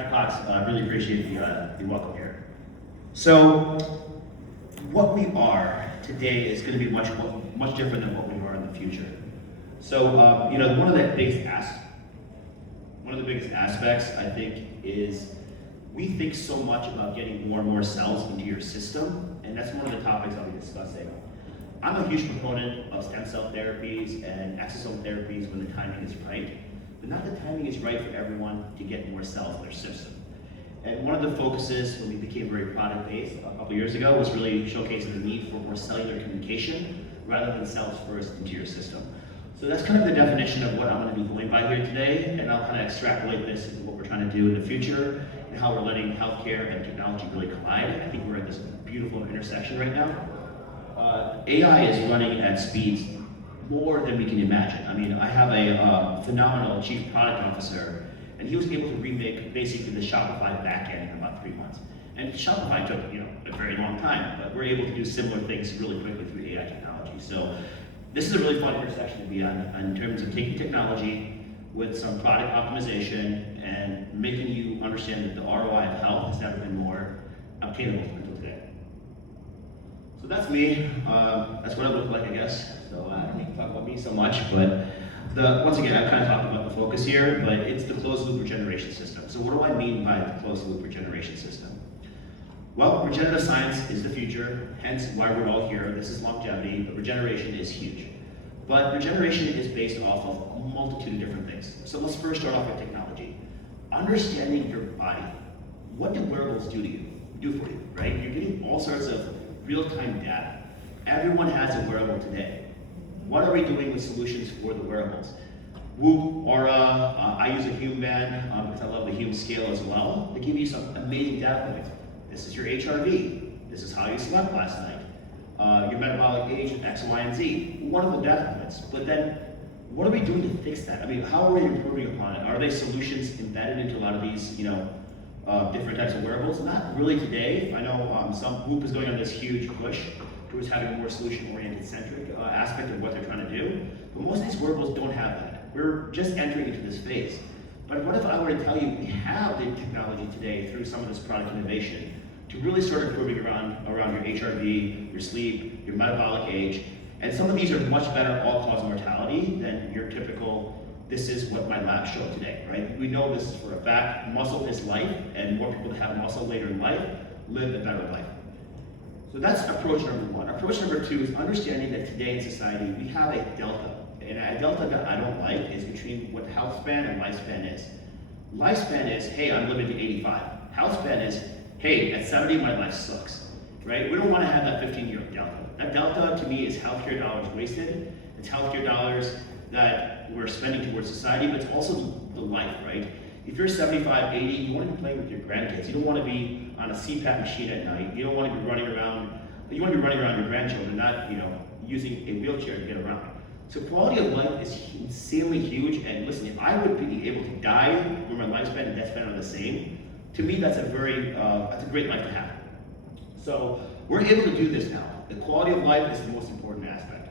Dr. Cox, I really appreciate the welcome here. So, what we are today is going to be much different than what we are in the future. So, one of the biggest aspects I think is we think so much about getting more and more cells into your system, and that's one of the topics I'll be discussing. I'm a huge proponent of stem cell therapies and exosome therapies when the timing is right, but not the timing is right for everyone to get more cells in their system. And one of the focuses when we became very product-based a couple years ago was really showcasing the need for more cellular communication rather than cells first into your system. So that's kind of the definition of what I'm going to be going by here today, and I'll kind of extrapolate this into what we're trying to do in the future and how we're letting healthcare and technology really collide. I think we're at this beautiful intersection right now. AI is running at speeds more than we can imagine. I mean, I have a phenomenal chief product officer, and he was able to remake basically the Shopify backend in about 3 months. And Shopify took a very long time, but we're able to do similar things really quickly through AI technology. So this is a really fun intersection to be on in terms of taking technology with some product optimization and making you understand that the ROI of health has never been more obtainable until today. So that's me. That's what I look like, I guess. So I don't need to talk about me so much, but once again, I've kind of talked about the focus here, but it's the closed loop regeneration system. So what do I mean by the closed loop regeneration system? Well, regenerative science is the future, hence why we're all here. This is longevity, but regeneration is huge. But regeneration is based off of a multitude of different things. So let's first start off with technology. Understanding your body. What do wearables do for you, right? You're getting all sorts of real-time data. Everyone has a wearable today. What are we doing with solutions for the wearables? Whoop, Aura, I use a Hume band because I love the Hume scale as well. They give you some amazing data points. This is your HRV. This is how you slept last night. Your metabolic age, X, Y, and Z. Wonderful data points. But then, what are we doing to fix that? I mean, how are we improving upon it? Are there solutions embedded into a lot of these, different types of wearables? Not really today. I know some Whoop is going on this huge push towards having a more solution-oriented centric aspect of what they're trying to do. But most of these wearables don't have that. We're just entering into this phase. But what if I were to tell you we have the technology today through some of this product innovation to really start improving around your HRV, your sleep, your metabolic age, and some of these are much better all-cause mortality than your typical, this is what my lab showed today, right? We know this is for a fact. Muscle is life, and more people that have muscle later in life live a better life. So that's approach number one. Approach number two is understanding that today in society, we have a delta. And a delta that I don't like is between what health span and lifespan is. Lifespan is, hey, I'm living to 85. Health span is, hey, at 70, my life sucks, right? We don't want to have that 15-year delta. That delta, to me, is healthcare dollars wasted. It's healthcare dollars that we're spending towards society, but it's also the life, right? If you're 75, 80, you want to be playing with your grandkids. You don't want to be on a CPAP machine at night. You don't want to be running around. You want to be running around your grandchildren, not using a wheelchair to get around. So quality of life is insanely huge. And listen, if I would be able to die where my lifespan and death span are the same, to me that's a great life to have. So we're able to do this now. The quality of life is the most important aspect.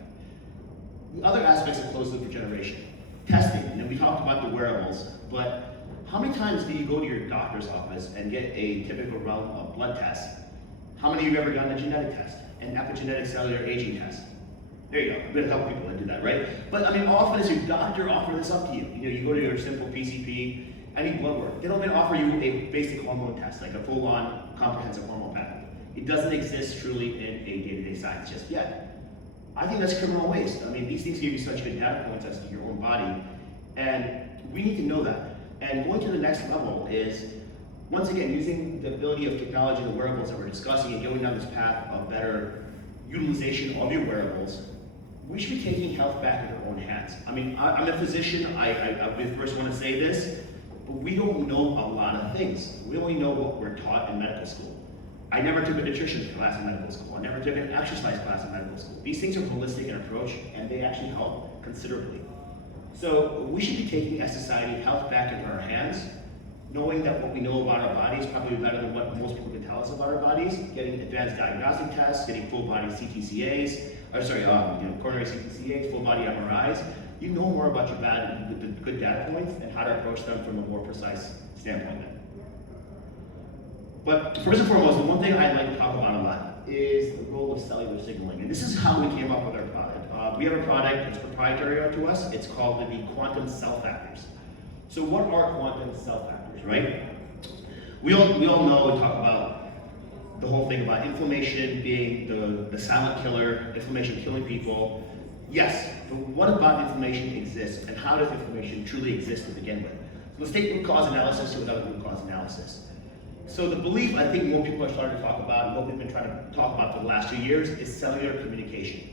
The other aspects of closed loop regeneration, testing. And we talked about the wearables, but how many times do you go to your doctor's office and get a typical realm of blood tests? How many of you have ever done a genetic test, an epigenetic cellular aging test? There you go. I'm going to help people that do that, right? But I mean, often does your doctor offer this up to you? You go to your simple PCP, any blood work. They don't even offer you a basic hormone test, like a full-on comprehensive hormone package. It doesn't exist truly in a day-to-day science just yet. I think that's criminal waste. I mean, these things give you such good data points as to your own body, and we need to know that. And going to the next level is, once again, using the ability of technology and the wearables that we're discussing and going down this path of better utilization of your wearables, we should be taking health back in our own hands. I mean, I'm a physician, I first want to say this, but we don't know a lot of things. We only know what we're taught in medical school. I never took a nutrition class in medical school. I never took an exercise class in medical school. These things are holistic in approach, and they actually help considerably. So we should be taking, as society, health back into our hands, knowing that what we know about our bodies is probably better than what most people can tell us about our bodies, getting advanced diagnostic tests, getting full body CTCAs, coronary CTCAs, full body MRIs. You know more about your body with the good data points and how to approach them from a more precise standpoint then. But first and foremost, the one thing I'd like to talk about a lot is the role of cellular signaling. And this is how we came up with our product. We have a product that's proprietary to us. It's called the quantum cell factors. So what are quantum cell factors, right? We all know and talk about the whole thing about inflammation being the silent killer, inflammation killing people. Yes, but what about inflammation exists, and how does inflammation truly exist to begin with? So let's take root cause analysis to another root cause analysis. So the belief I think more people are starting to talk about, and what we've been trying to talk about for the last 2 years, is cellular communication.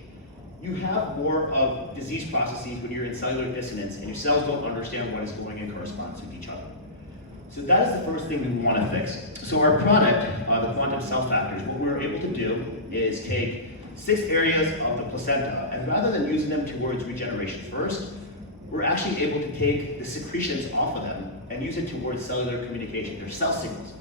You have more of disease processes when you're in cellular dissonance and your cells don't understand what is going in correspondence with each other. So that is the first thing we want to fix. So our product, the quantum cell factors, what we're able to do is take 6 areas of the placenta, and rather than using them towards regeneration first, we're actually able to take the secretions off of them and use it towards cellular communication. They're cell signals.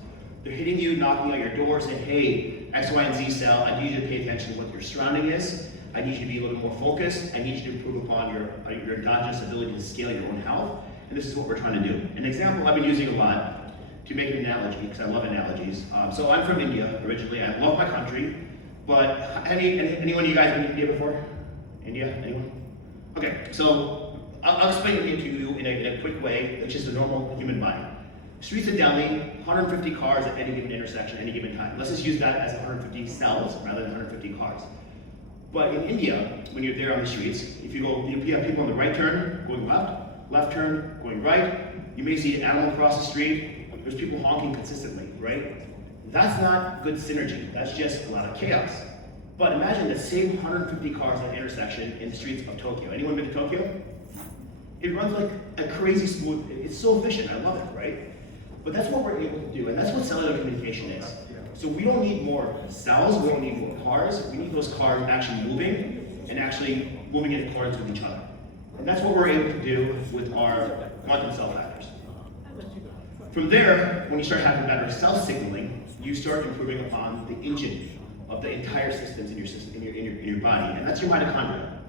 They're hitting you, knocking on your door, saying, hey, X, Y, and Z cell, I need you to pay attention to what your surrounding is. I need you to be a little more focused. I need you to improve upon your endogenous ability to scale your own health. And this is what we're trying to do. An example I've been using a lot to make an analogy, because I love analogies. So I'm from India originally. I love my country. But anyone of you guys been to India before? India? Anyone? Okay, so I'll explain it to you in a quick way, which is the normal human body. Streets of Delhi, 150 cars at any given intersection, any given time. Let's just use that as 150 cells rather than 150 cars. But in India, when you're there on the streets, if you have people on the right turn going left, left turn going right, you may see an animal cross the street, there's people honking consistently, right? That's not good synergy, that's just a lot of chaos. But imagine the same 150 cars at an intersection in the streets of Tokyo. Anyone been to Tokyo? It runs like a crazy smooth, it's so efficient, I love it, right? But that's what we're able to do, and that's what cellular communication is. So we don't need more cells, we don't need more cars, we need those cars actually moving, and actually moving in accordance with each other. And that's what we're able to do with our quantum cell factors. From there, when you start having better cell signaling, you start improving upon the engine of the entire systems in your body, and that's your mitochondria.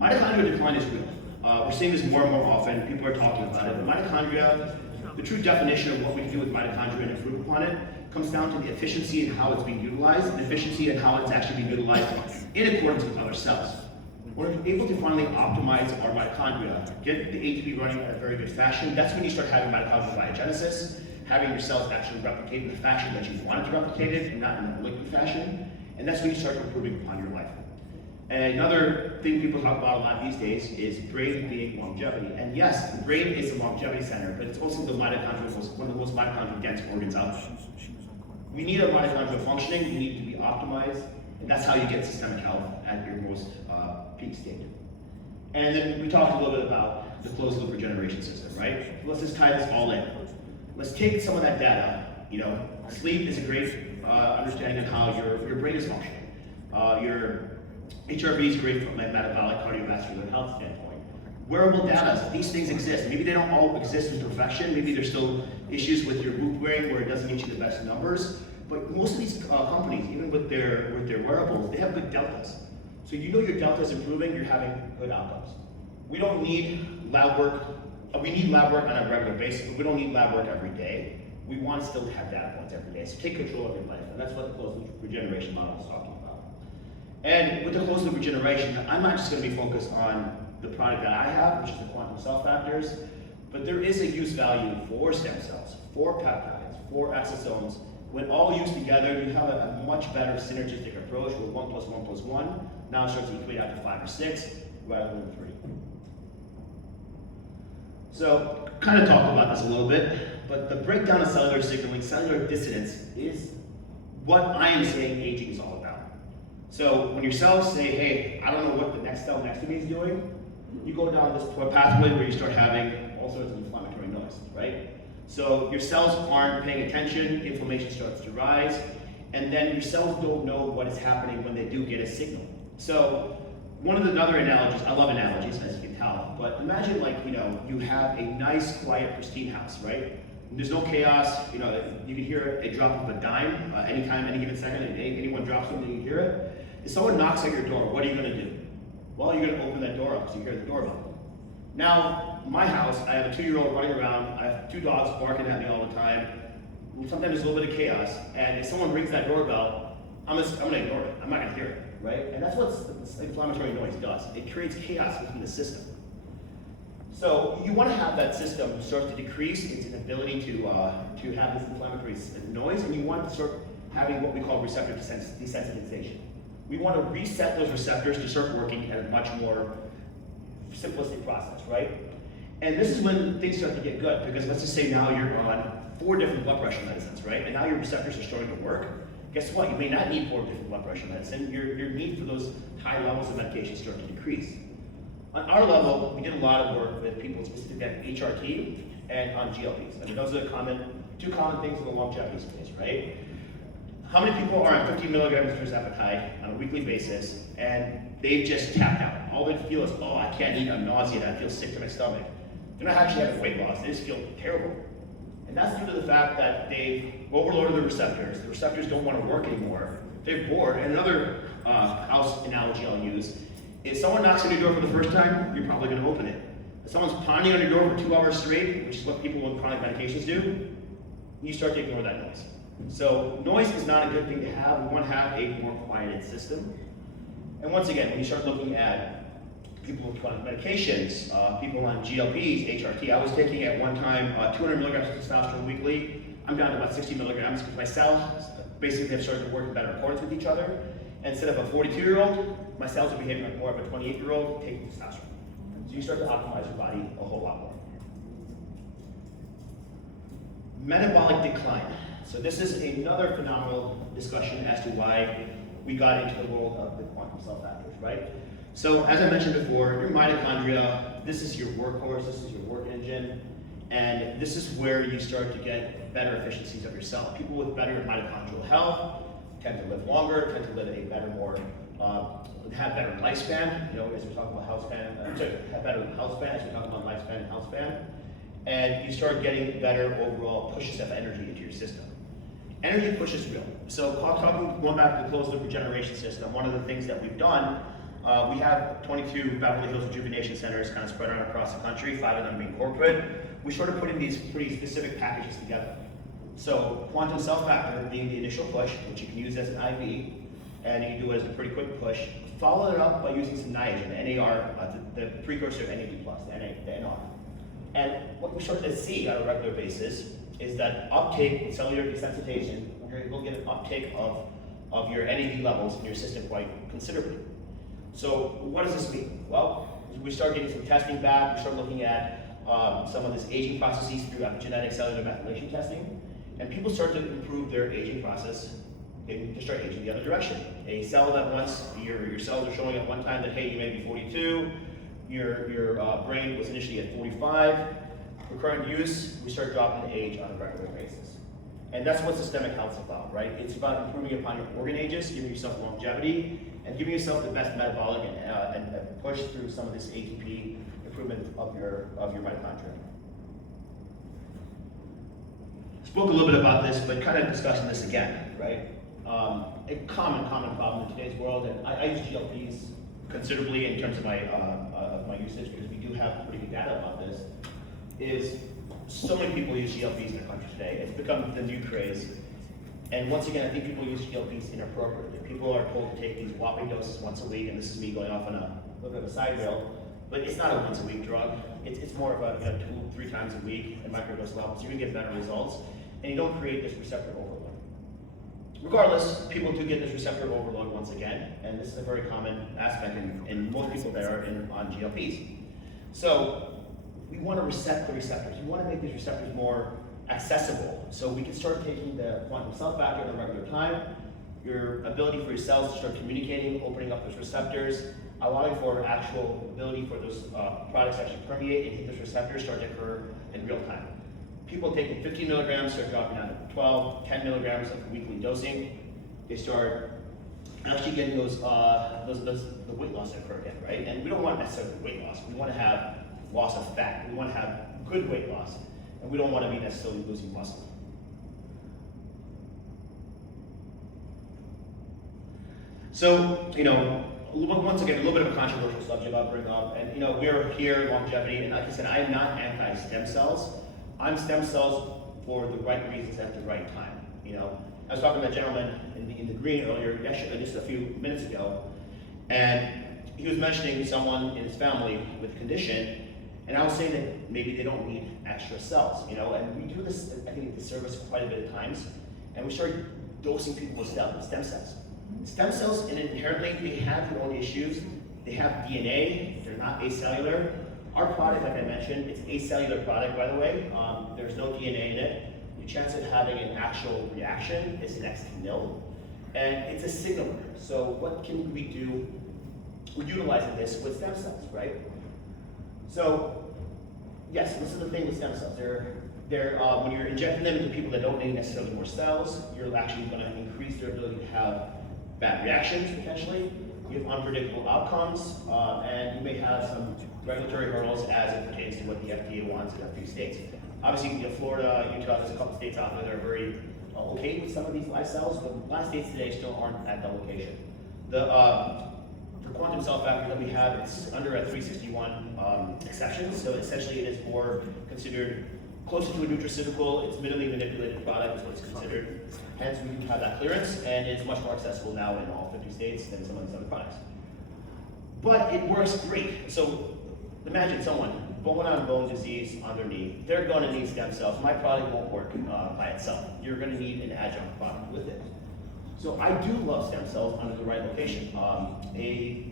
Mitochondria decline is real. We're seeing this more and more often, people are talking about it, but mitochondria, the true definition of what we can do with mitochondria and improve upon it comes down to the efficiency and how it's being utilized, and efficiency and how it's actually being utilized in accordance with other cells. When we're able to finally optimize our mitochondria, get the ATP running in a very good fashion, that's when you start having mitochondrial biogenesis, having your cells actually replicate in the fashion that you want it to replicate it, and not in a liquid fashion, and that's when you start improving upon your life. And another thing people talk about a lot these days is brain being longevity. And yes, the brain is a longevity center, but it's also the mitochondria, one of the most mitochondrial dense organs out there. We need our mitochondria functioning, we need to be optimized, and that's how you get systemic health at your most peak state. And then we talked a little bit about the closed loop regeneration system, right? Let's just tie this all in. Let's take some of that data. Sleep is a great understanding of how your brain is functioning. Your HRV is great from a metabolic cardiovascular health standpoint. Wearable data, these things exist. Maybe they don't all exist in perfection. Maybe there's still issues with your Whoop wearing where it doesn't get you the best numbers. But most of these companies, even with their wearables, they have good deltas. So you know your delta is improving, you're having good outcomes. We don't need lab work. We need lab work on a regular basis, but we don't need lab work every day. We want to still have data points every day. So take control of your life, and that's what the closed loop regeneration model is talking about. And with the closed loop regeneration, I'm not just going to be focused on the product that I have, which is the quantum cell factors, but there is a use value for stem cells, for peptides, for exosomes. When all used together, you have a much better synergistic approach where 1 + 1 + 1 now starts to equate out to 5 or 6 rather than 3. So, kind of talked about this a little bit, but the breakdown of cellular signaling, cellular dissonance, is what I am saying aging is all about. So when your cells say, hey, I don't know what the next cell next to me is doing, you go down this pathway where you start having all sorts of inflammatory noise, right? So your cells aren't paying attention, inflammation starts to rise, and then your cells don't know what is happening when they do get a signal. So one of the other analogies, I love analogies as you can tell, but imagine you have a nice, quiet, pristine house, right? And there's no chaos, you can hear a drop of a dime anytime, any given second, and anyone drops something, you hear it. If someone knocks at your door, what are you gonna do? Well, you're gonna open that door up because you hear the doorbell. Now, my house, I have a 2-year-old running around, I have 2 dogs barking at me all the time, sometimes there's a little bit of chaos, and if someone rings that doorbell, I'm gonna ignore it. I'm not gonna hear it, right? And that's what inflammatory noise does. It creates chaos within the system. So you want to have that system start to decrease its ability to have this inflammatory noise, and you want to start having what we call receptor desensitization. We want to reset those receptors to start working at a much more simplistic process, right? And this is when things start to get good, because let's just say now you're on 4 different blood pressure medicines, right? And now your receptors are starting to work. Guess what? You may not need 4 different blood pressure medicine. Your need for those high levels of medication start to decrease. On our level, we did a lot of work with people specific at HRT and on GLPs. I mean, those are the 2 common things in the longevity space, right? How many people are on 50 milligrams of tirzepatide on a weekly basis, and they've just tapped out? All they feel is, oh, I can't eat, I'm nauseated, I feel sick to my stomach. They're not actually having weight loss, they just feel terrible. And that's due to the fact that they've overloaded the receptors. The receptors don't want to work anymore. They're bored. And another house analogy I'll use is someone knocks on your door for the first time, you're probably going to open it. If someone's pounding on your door for 2 hours straight, which is what people with chronic medications do, you start to ignore that noise. So noise is not a good thing to have. We want to have a more quieted system. And once again, when you start looking at people with chronic medications, people on GLPs, HRT, I was taking at one time 200 milligrams of testosterone weekly. I'm down to about 60 milligrams because my cells basically have started to work in better accordance with each other. Instead of a 42-year-old, my cells are behaving like more of a 28-year-old taking testosterone. So you start to optimize your body a whole lot more. Metabolic decline. So this is another phenomenal discussion as to why we got into the world of the quantum cell factors, right? So as I mentioned before, your mitochondria, this is your workhorse, this is your work engine, and this is where you start to get better efficiencies of your cell. People with better mitochondrial health tend to live longer, tend to live a better, have better lifespan, as we're talking about health span, have better health span as we're talking about lifespan and health span. And you start getting better overall pushes of energy into your system. Energy push is real. So going back to the closed loop regeneration system, one of the things that we've done, we have 22 Beverly Hills rejuvenation centers kind of spread out across the country, 5 of them being corporate. We started putting these pretty specific packages together. So quantum cell factor being the initial push, which you can use as an IV, and you can do it as a pretty quick push. Follow it up by using some Niagen, the NAR, the precursor of NAD+, the NR. And what we started to see on a regular basis is that uptake with cellular desensitization, you're able to get an uptake of your NAD levels in your system quite considerably. So what does this mean? Well, we start getting some testing back, we start looking at some of this aging processes through epigenetic cellular methylation testing, and people start to improve their aging process and to start aging the other direction. A cell that once, your cells are showing at one time that, hey, you may be 42, your brain was initially at 45, for current use, we start dropping the age on a regular basis. And that's what systemic health is about, right? It's about improving upon your organ ages, giving yourself longevity, and giving yourself the best metabolic and push through some of this ATP improvement of your mitochondria. Spoke a little bit about this, but kind of discussing this again, right? A common problem in today's world, and I use GLPs considerably in terms of my usage because we do have pretty good data about this, is so many people use GLPs in the country today. It's become the new craze. And once again, I think people use GLPs inappropriately. People are told to take these whopping doses once a week, and this is me going off on a little bit of a side rail, but it's not a once a week drug. It's more of a 2-3 times a week at microdose levels. You can get better results, and you don't create this receptor overload. Regardless, people do get this receptor overload once again, and this is a very common aspect in most people that are on GLPs. So we want to reset the receptors. We want to make these receptors more accessible. So we can start taking the quantum cell factor at a regular time, your ability for your cells to start communicating, opening up those receptors, allowing for actual ability for those products to actually permeate and hit those receptors start to occur in real time. People taking 15 milligrams start dropping down to 12, 10 milligrams of weekly dosing. They start actually getting the weight loss that occur again, right? And we don't want necessarily weight loss. We want to have loss of fat. We want to have good weight loss. And we don't want to be necessarily losing muscle. So, once again, a little bit of a controversial subject I'll bring up. And, we're here, longevity, and like I said, I'm not anti-stem cells. I'm stem cells for the right reasons at the right time. You know, I was talking to a gentleman in the green earlier, actually just a few minutes ago, and he was mentioning someone in his family with a condition, and I was saying that maybe they don't need extra cells, you know, and we do this, I think, at the service quite a bit of times, and we started dosing people with stem cells. Stem cells, inherently, they have their own issues. They have DNA, they're not acellular. Our product, like I mentioned, it's an acellular product, by the way. There's no DNA in it. The chance of having an actual reaction is next to nil. And it's a signaler. So what can we do? We're utilizing this with stem cells, right? So, yes, this is the thing with stem cells. When you're injecting them into people that don't need necessarily more cells, you're actually going to increase their ability to have bad reactions, potentially. You have unpredictable outcomes, and you may have some regulatory hurdles as it pertains to what the FDA wants in a few states. Obviously, you know, Florida, Utah, there's a couple states out there that are very okay with some of these live cells, but a lot of states today still aren't at that location. The quantum cell factor that we have, it's under a 361 exception, so essentially it is more considered closer to a nutraceutical. It's minimally manipulated product is what it's considered. Hence, we can have that clearance, and it's much more accessible now in all 50 states than some of these other products. But it works great. So imagine someone, bone-on-bone disease on their knee, they're going to need stem cells. My product won't work by itself. You're going to need an adjunct product with it. So I do love stem cells under the right location. A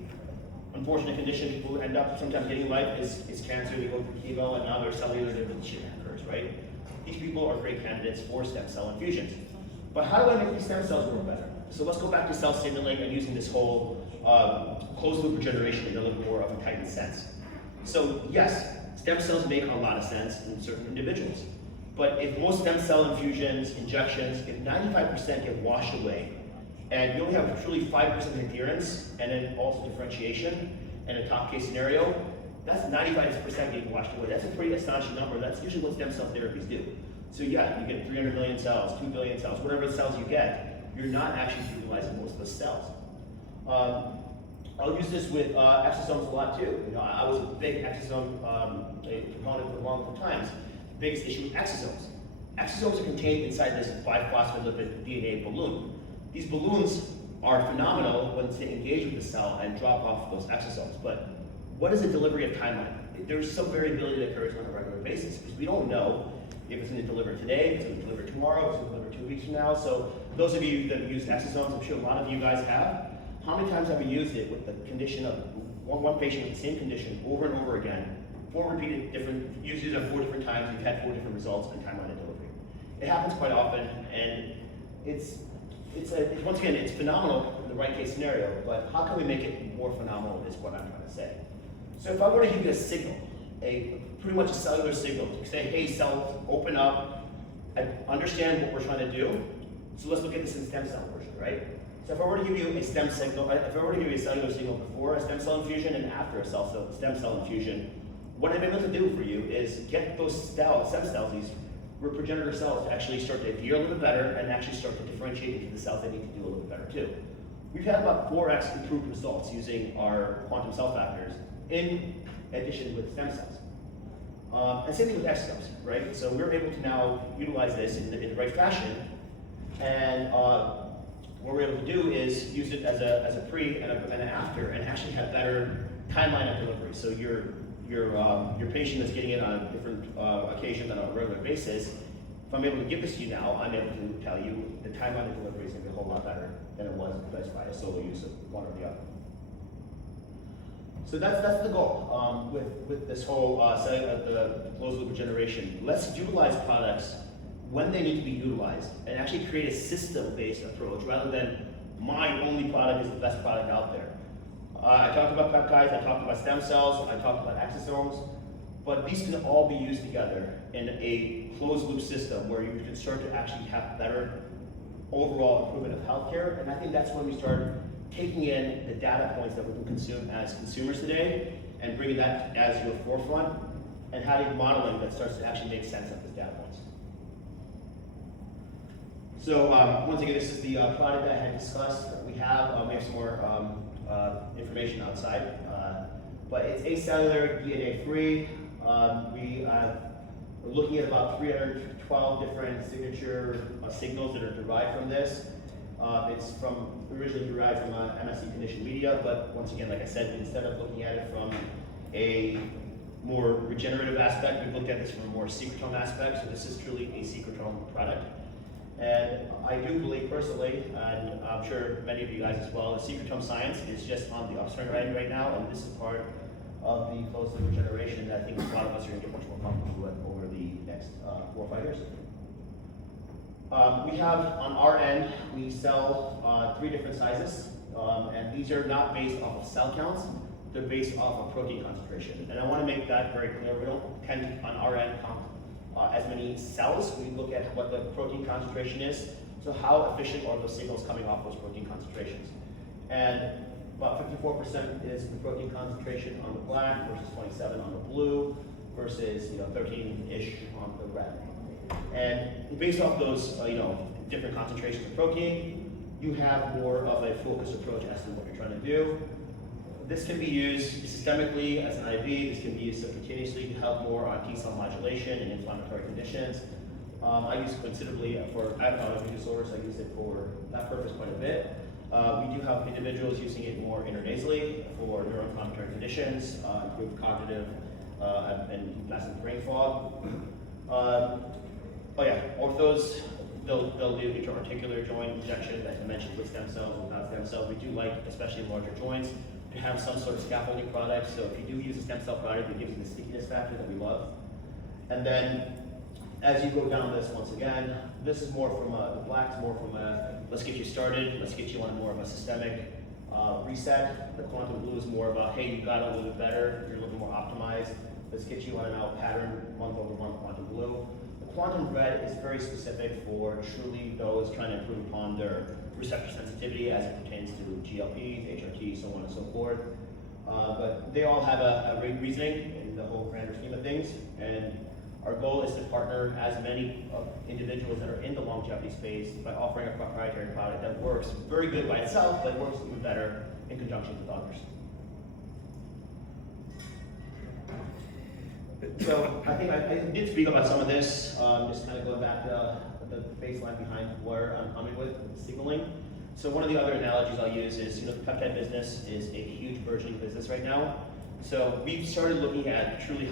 unfortunate condition people end up sometimes getting in life is cancer. They go through chemo, and now their cellular depletion occurs, right? These people are great candidates for stem cell infusions. But how do I make these stem cells work better? So let's go back to cell signaling and using this whole closed loop regeneration in a little more of a tightened sense. So yes, stem cells make a lot of sense in certain individuals. But if most stem cell infusions, injections, if 95% get washed away, and you only have truly 5% adherence, and then also differentiation, and a top case scenario, that's 95% getting washed away. That's a pretty astonishing number. That's usually what stem cell therapies do. So yeah, you get 300 million cells, 2 billion cells, whatever cells you get, you're not actually utilizing most of those cells. I'll use this with exosomes a lot too. You know, I was a big exosome proponent for long times. The biggest issue with exosomes. Exosomes are contained inside this 5-phospholipid DNA balloon. These balloons are phenomenal when they engage with the cell and drop off those exosomes. But what is the delivery of timeline? There's some variability that occurs on a regular basis because we don't know if it's going to deliver today, if it's going to deliver tomorrow, if it's going to deliver 2 weeks from now. So those of you that use exosomes, I'm sure a lot of you guys have. How many times have you used it with the condition of one patient with the same condition over and over again, 4 repeated different, usually on 4 different times, you've had 4 different results in timeline of delivery. It happens quite often, and once again, it's phenomenal in the right case scenario, but how can we make it more phenomenal is what I'm trying to say. So if I were to give you a signal, pretty much a cellular signal, to say, hey, cells, open up, I understand what we're trying to do, so let's look at this in stem cell version, right? So if I were to give you a stem signal, if I were to give you a cellular signal before a stem cell infusion and after a stem cell infusion, what I'm able to do for you is get those stem cells, these progenitor cells, to actually start to adhere a little bit better and actually start to differentiate into the cells that need to do a little bit better too. We've had about 4x improved results using our quantum cell factors in addition with stem cells. And same thing with exosomes, right? So we're able to now utilize this in the right fashion, and what we're able to do is use it as a pre and an after, and actually have better timeline of delivery. So your patient that's getting it on a different occasion than on a regular basis, if I'm able to give this to you now, I'm able to tell you the timeline of delivery is going to be a whole lot better than it was just by a solo use of one or the other. So that's the goal with this whole the closed loop regeneration. Let's utilize products when they need to be utilized and actually create a system-based approach rather than my only product is the best product out there. I talked about peptides, I talked about stem cells, I talked about exosomes, but these can all be used together in a closed loop system where you can start to actually have better overall improvement of healthcare. And I think that's when we start taking in the data points that we can consume as consumers today and bringing that as your forefront and having modeling that starts to actually make sense of those data points. So once again, this is the product that I had discussed. We have some more information outside, but it's acellular, DNA free. We have We're looking at about 312 different signature signals that are derived from this. It's originally derived from MSC conditioned media, but once again, like I said, instead of looking at it from a more regenerative aspect, we've looked at this from a more secretome aspect, so this is truly a secretome product. And I do believe personally, and I'm sure many of you guys as well, the secretome science is just on the upswing right now, and this is part of the closed loop regeneration that I think a lot of us are going to get much more comfortable with over the next 4 or 5 years. We have, on our end, we sell 3 different sizes, and these are not based off of cell counts, they're based off of protein concentration. And I want to make that very clear, we don't tend to, on our end, count as many cells. We look at what the protein concentration is, so how efficient are those signals coming off those protein concentrations. And about 54% is the protein concentration on the black versus 27 on the blue versus 13-ish on the red. And based off those different concentrations of protein, you have more of a focused approach as to what you're trying to do. This can be used systemically as an IV, this can be used subcutaneously to help more on T-cell modulation and inflammatory conditions. I use it considerably for autoimmune disorders, I use it for that purpose quite a bit. We do have individuals using it more intranasally for neuroinflammatory conditions, improved cognitive and lessened brain fog. Orthos, they'll do intra-articular joint injection, as I mentioned, with stem cells and without stem cells. We do like, especially in larger joints, to have some sort of scaffolding product. So if you do use a stem cell product, it gives you the stickiness factor that we love. And then, as you go down this, once again, this is more from the black's more from a, let's get you started, let's get you on more of a systemic reset. The quantum blue is more about, hey, you got a little bit better, you're a little more optimized, let's get you on an out pattern, month-over-month quantum blue. The quantum red is very specific for truly those trying to improve upon their receptor sensitivity as it pertains to GLPs, HRT, so on and so forth. But they all have a reasoning in the whole grander scheme of things, and our goal is to partner as many individuals that are in the longevity space by offering a proprietary product that works very good by itself, but works even better in conjunction with others. So I think I did speak about some of this, just kind of going back to the baseline behind where I'm coming with signaling. So one of the other analogies I'll use is, the peptide business is a huge burgeoning business right now. So we've started looking at truly